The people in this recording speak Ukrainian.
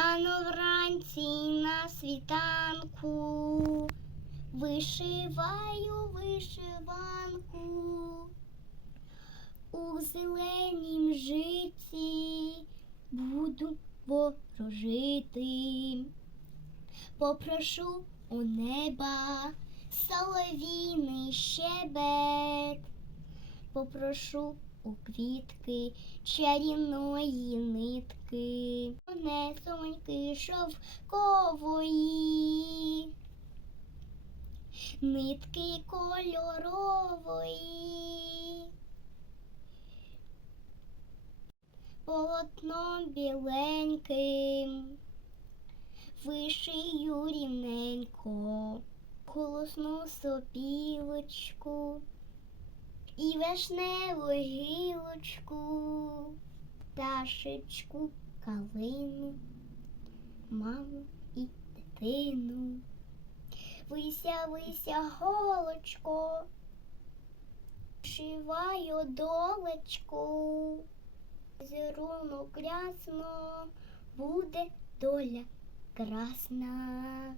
Рано вранці на світанку. Вишиваю вишиванку. У зеленім житті буду ворожити. Попрошу у неба соловійний щебет, попрошу у квітки чарівної нитки, несоньки шовкової, нитки кольорової. Полотном біленьким вишию рівненько, голосну сопілочку і вишневу гілочку, пташечку, калину, маму і дитину. Вися, вися, голочко, шиваю долечку, зірунок рясно, буде доля красна.